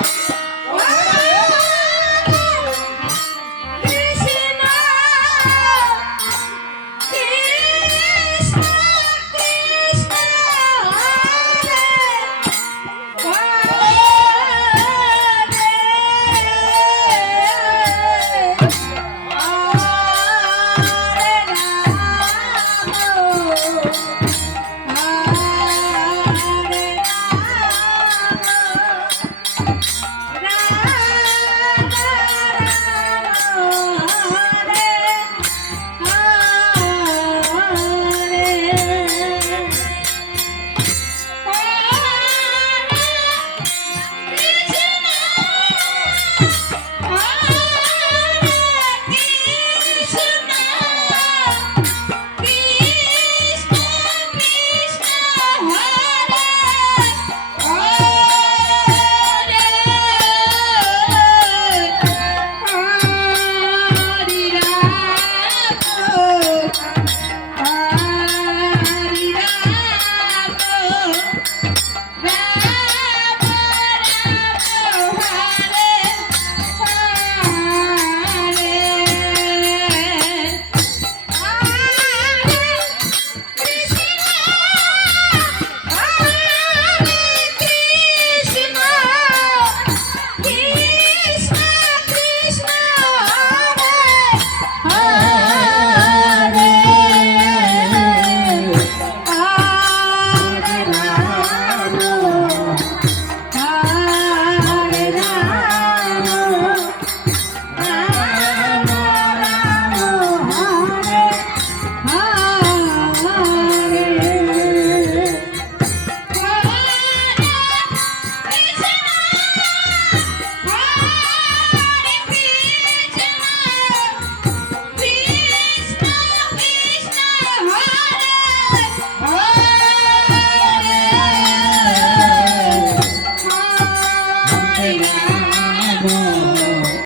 Bye.